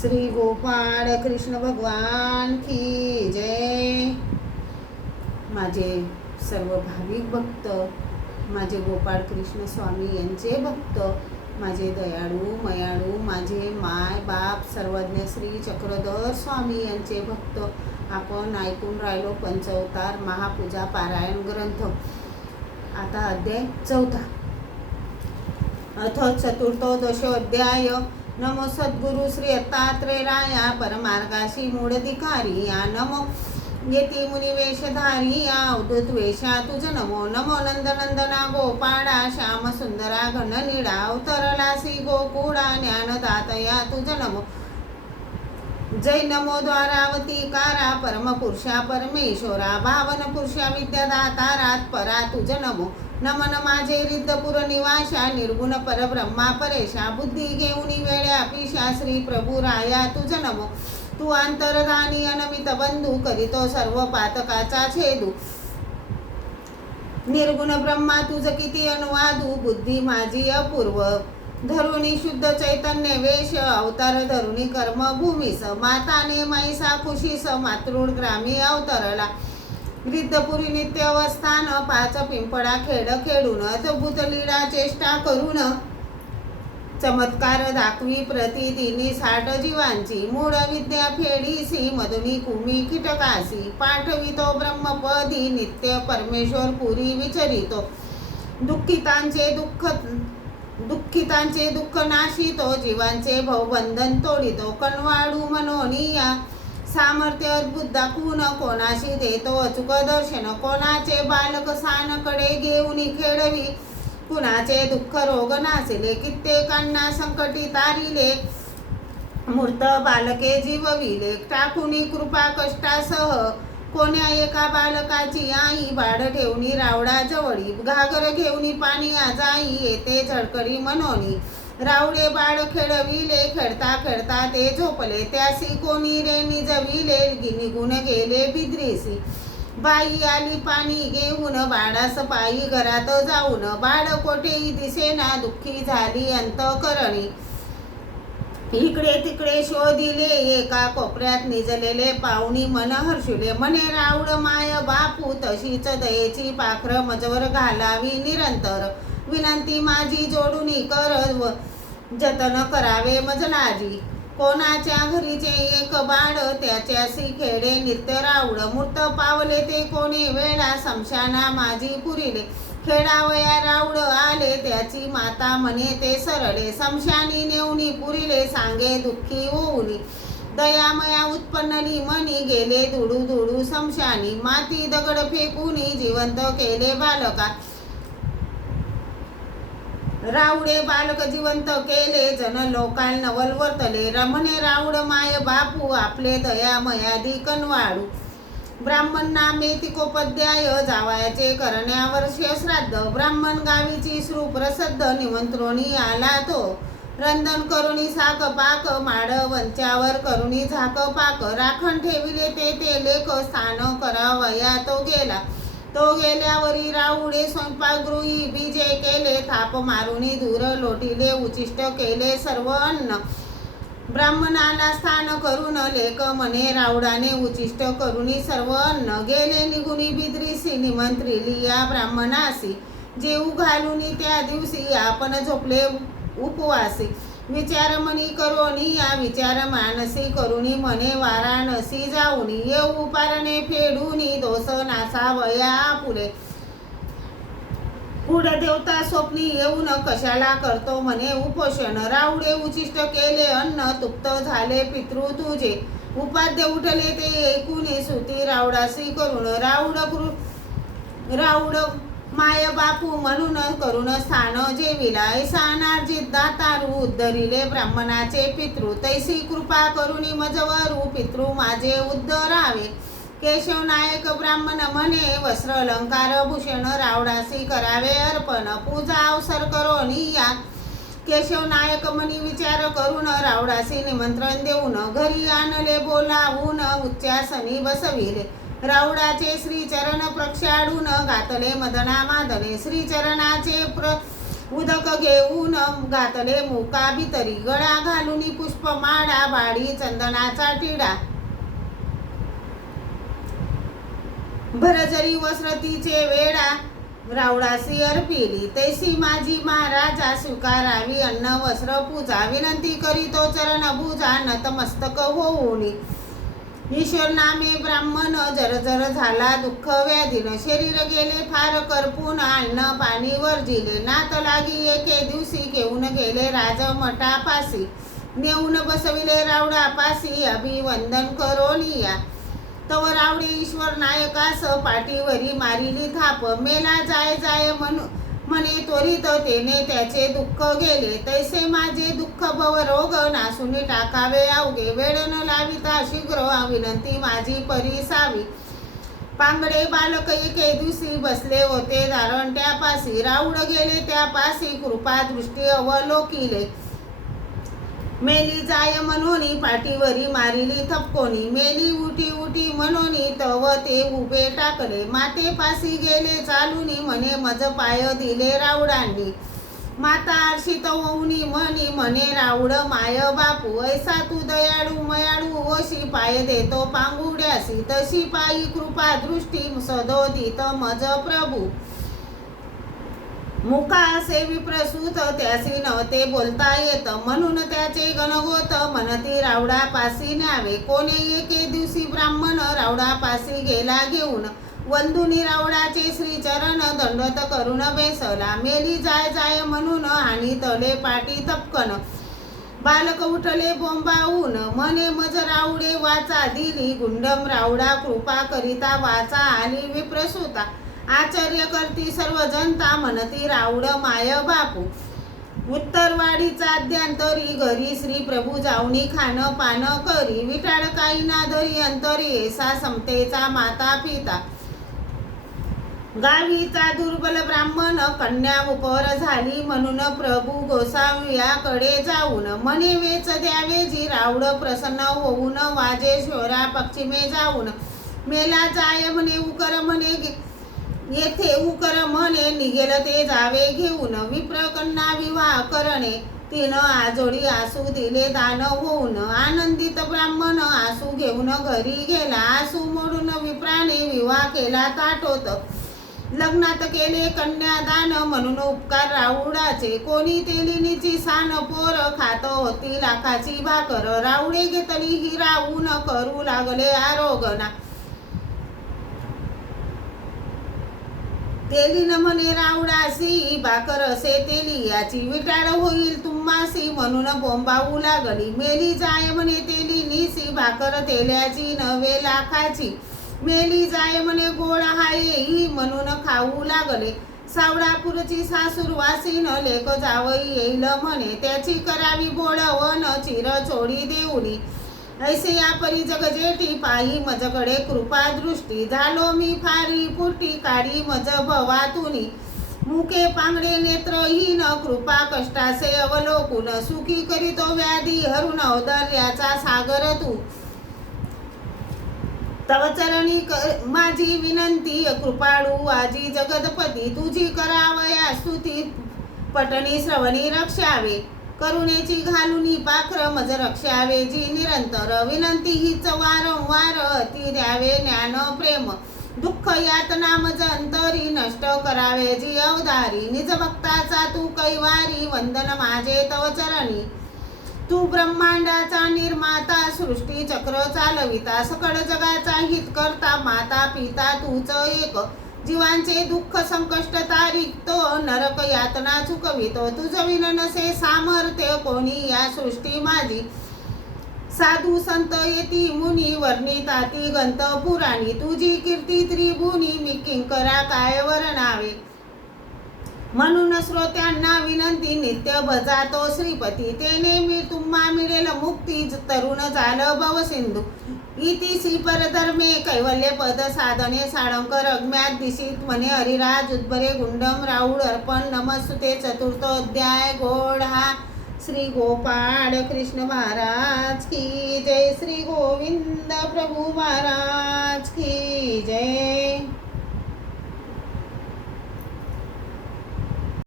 श्री गोपाळ कृष्ण भगवान की जय। माझे सर्व भाविक भक्त, माझे गोपाळ कृष्ण स्वामी यांचे भक्त, माझे दयाळू मयाळू, माझे माय बाप सर्वज्ञ श्री चक्रधर स्वामी यांचे भक्त, आपण ऐकून राहिलो पंचअवतार महापूजा पारायण ग्रंथ। आता अध्याय 4 अथ चतुर्थोदश अध्याय। नमो सद्गुरु श्री दत्तात्रेयाया परमार्गाशी मूढधिकारी या। नमो येती मुनिवेशधारी या अवधूत वेशा तुझ नमो। नमो नंदनंदना गोपाळा श्याम सुंदरा घननीडा अवतरलासी गोकुळा ज्ञानदातया तुझ नमो। जय नमो द्वारावती कारा परमपुरुषा परमेश्वरा भावन पुरुषा विद्यादातारात परा तुझ नमो। नमन माझे रिद्धपुर निवाशा निर्गुण परब्रह्मा परेशा बुद्धी घेऊनी वेळ्या पिशा श्री प्रभू राया तुझ नमो। तू अंतरधानी अनमित बंधू करीतो सर्व पातकाचा छेदू। निर्गुण ब्रह्मा तुझ किती अनुवादू बुद्धी माझी अपूर्व। धरुणी शुद्ध चैतन्य वेश अवतार धरुणी कर्म भूमीस। माताने मैसा खुशीस मातृळ ग्रामी अवतरला। रिद्धपुरी नित्यवस्थान पाच पिंपळा खेड खेळून अद्भुत लीळा चेष्टा करून। चमत्कार दाखवी प्रतिदिनी 60 जीवांची। मूळ विद्या फेडीसी मधुनी कुमी कीटकासी। पाठवितो ब्रह्मपदी नित्य परमेश्वर पुरी विचरितो। दुःखितांचे दुःख नाशितो जीवांचे भवबंधन तोडितो। कणवाळू मनोनिया सामर्थ्य अद्भुत दाखवून कोणाशी देतो अचूक दर्शन। कोणाचे बालक सानकडे घेऊन खेळवी कुणाचे दुःख रोग नासिले। कित्येकांना संकटी तारिले मूर्त बालके जीवविले। टाकुनी कृपा कष्टासह कोण्या एका बालकाची आई बाळ ठेवणी रावडा जवळी। घागर घेऊनी पाणी आजाई येते झळकडी मनोनी। रावडे बाळ खेळविले खेळता खेळता ते झोपले। त्यासी कोणी रे निजविले निघून गेले बिद्रीसी। बाई आली पाणी घेऊन बाळास पायी घरात जाऊन। बाळ कोठेही दिसेना दुःखी झाली अंतःकरणी। इकडे तिकडे शोधिले एका कोपऱ्यात निजलेले पाहुणी मन हर्षुले। म्हणे रावड माय बापू तशीच दयेची पाखर मजवर घालावी निरंतर। विनंती माझी जोडूनी कर जतन करावे मजलाजी। कोणाच्या घरीचे एक बाळ त्याच्यासी खेळे नित्य रावड। मूर्त पावले ते कोणी वेळा समशाना माझी पुरिले। खेळावया रावड आले त्याची माता म्हणे ते सरळे। समशानी नेऊनी पुरिले सांगे दुःखी होऊनी। दयामया उत्पन्नली मनी गेले धुडू धुडू समशानी। माती दगड फेकूनी जिवंत केले बालका। रावडे बालक जिवंत केले जन लोकाल नवल वर्तले। रमणे रावड माय बापू आपले दयामयादी कनवाळू। ब्राह्मण नामे तिकोपध्याय जावायचे करण्यावर श्राद्ध। ब्राह्मण गावीची श्रू प्रसिद्ध निमंत्रोणी आला तो। रंधन करुणी साक पाक माड वंच्यावर करुणी झाक पाक। राखण ठेविले ते लेख स्थान करावया तो गेला। तो गेल्यावरी रावडे स्वयंपाकगृही बीजे केले। थाप मारुनी दूर लोटिले उचिष्ट केले सर्व अन्न। ब्राह्मणाला स्थान करून लेख म्हणे रावडाने उचिष्ट करुणी सर्व अन्न। गेले निघुनी बिद्रीसी निमंत्रिली या ब्राह्मणासी। जेऊ घालुनी त्या दिवशी आपण झोपले उपवासी। विचार मनी करोनी या विचार मानसी करुणी म्हणे वाराणसी जाऊनी। येऊ पारणे फेडूनी दोष नासावया आपुले। पुढे देवता स्वप्नी येऊन कशाला करतो म्हणे उपोषण। रावडे उचिष्ट केले अन्न तृप्त झाले पितृ तुझे। उपाद्य उठले ते ऐकुनी सुती रावडासी करून। रावड माय बापू म्हणून करून स्थान जेविला। ऐसा नार्जित दातारू उद्धरिले ब्राह्मणाचे पितृ। तैसी कृपा करुणी मजवरू पितृ माझे उद्धरावे। केशव नायक ब्राह्मण म्हणे वस्त्र अलंकार भूषण रावडासी करावे अर्पण। पूजा अवसर करोनी या केशव नायक मनी विचार करून। रावडासी निमंत्रण देऊन घरी आणले बोलावून उच्चासनी बसविले। रावडाचे श्रीचरण प्रक्षाळून घातले मदना मादने। श्रीचरणाचे उदक घेऊन घातले मुका भितरी, गळा घालून पुष्पमाळा, बाडी चंदनाचा टिडा, भरजरी वस्त्र तिचे वेडा, रावडासी अर्पिली, तैसी माझी महाराजा स्वीकारावी अन्न वस्त्र पूजा, विनंती करीतो चरण भुजा, नतमस्तक होऊनी, ईश्वर नामे ब्राह्मण जरजर झाला दुःख व्याधीन, शरीर गेले फार करपून, अन्न पाणी वर्जिले, नात लागी एके दिवशी, घेऊन गेले राजमठापासी, नेऊन बसविले रावडापासी, अभिवंदन करोनिया, तव रावडे ईश्वर नायकास, पाठीवरी मारिली थाप, मेला जाय जाय म्हणे त्वरित, तेने त्याचे दुःख गेले, तैसे माझे दुःख भवरोग, नासून टाकावे अवघे, वेळ न लाविता शीघ्र, विनंती माझी परिसावी, पांगडे बालक एके दिवशी बसले होते दारंट्यापासी, राऊड गेले त्यापासी, कृपा दृष्टी अवलोकिले, मेली जाय मनोनी, पाठीवरी मारिली थपकोनी, मेली उठी उठी मनोनी, तव ते उभे टाकले, माते पासी गेले चालूनी, म्हणे मज पाय दिले राऊडांनी, माता आरशीत होऊनी म्हणे राऊड माय बापू, ऐसा तू दयाळू मयाळू ओशी, पाय देतो पांगुड्यासी, तशी पायी कृपा दृष्टी सदोदित मज प्रभू, मुका असे विप्रसूत, त्यासी नव्हते बोलता येत, म्हणून त्याचे गणगोत, म्हणती रावडापासी न्यावे, कोणे एके दिवशी ब्राह्मण रावडापासी गेला घेऊन, वंदुनी रावडाचे श्रीचरण, दंडवत करून बेसला, मेली जाय जाय म्हणून, आणि तले पाटी तपकन, बालक उठले बोंबावून, म्हणे मज रावडे वाचा, दिली गुंडम रावडा कृपा करिता वाचा, आणि विप्रसूता आश्चर्य करती सर्व जनता, म्हणती राऊड माय बापू, उत्तरवाडीचा अद्यांतरी, घरी श्री प्रभू जाऊनी खान पान करी, विटाळ काही नादरी अंतरी, ऐसा समतेचा माता पिता, गावीचा दुर्बल ब्राह्मण, कन्या उपवर झाली, म्हणून प्रभू गोसाव्याकडे जाऊन, म्हणे वेच द्यावे जी, राऊड प्रसन्न होऊन, वाजेश्वरा पश्चिमे जाऊन, मेला जाय म्हणे उकर म्हणे येथे उकर म्हणे, निघेल ते जावे घेऊन, विप्र कन्या विवाह करणे, तिनं आजोडी आसू दिले दान होऊन, आनंदित ब्राह्मण आसू घेऊन घरी गेला, आसू मोडून विप्राने विवाह केला ताटोत, लग्नात केले कन्यादान, म्हणून उपकार राऊडाचे, कोणी तेलिनीची सान, पोर खात होती लाखाची भाकर, राऊडे घेतली ही राहून, करू लागले आरोगणा, तेलीन म्हणे रावडासी, भाकर असे तेली याची, विटाळ होईल तुम्हासी, म्हणून बोंबावू लागली, मेली जाय म्हणे तेलिनीसी, भाकर तेल्याची नवे लाखाची, मेली जाय म्हणे गोड हाये, म्हणून खाऊ लागले, सावडापूरची सासूर वासीन, लेक जावई येईल म्हणे, त्याची करावी बोळवण, चिर चोडी देऊनी, ऐसे या परी जगजेठी, पाही मजकडे कृपा दृष्टी, झालो मी फारी पुटी, काढी मज भवातुनी, मुके पांगडे नेत्रहीन, कृपा कष्टासे अवलोकुन, सुखी करीतो व्याधी हरुण, औदार्याचा सागर तू, तव चरणी माझी विनंती, कृपाळू आजी जगदपती, तुझी करावया स्तुती, पटणी श्रवणी रक्षावे, करुणेची घालुनी पाखर मज रक्षावे जी निरंतर, विनंती हीच वारंवार, ती द्यावे ज्ञान प्रेम, दुःख यातना मज अंतरी, नष्ट करावे जी अवधारी, निज भक्ताचा तू कैवारी, वंदन माझे तव चरणी, तू ब्रह्मांडाचा निर्माता, सृष्टी चक्र चालविता, सकळ जगाचा हित करता, माता पिता तूच एक, जीवांचे दुःख संकष्ट तारिकतो, नरक यातना चुकवितो, तुझ विन नसे सामर्थ्य कोणी या सृष्टी माझी, साधू संत येती मुनी, वर्णिताती गंत पुराणी, तुझी कीर्ती त्रिभुनी, मी किंकरा काय वर्णावे, म्हणून श्रोत्यांना विनंती, नित्य भजातो श्रीपती, तेने मी तुम्हा मिळेल मुक्ती, तरुण झालं भवसिंधू, इतिसी परधर्मे कैवल्य पद साधने, साळंकर अज्ञात दिशित म्हणे हरिराज उद्भरे गुंडम राऊळ अर्पण नमस्तुते, चतुर्थ अध्याय गोड हा, श्री गोपाळ कृष्ण महाराज की जय, श्री गोविंद प्रभू महाराज की जय.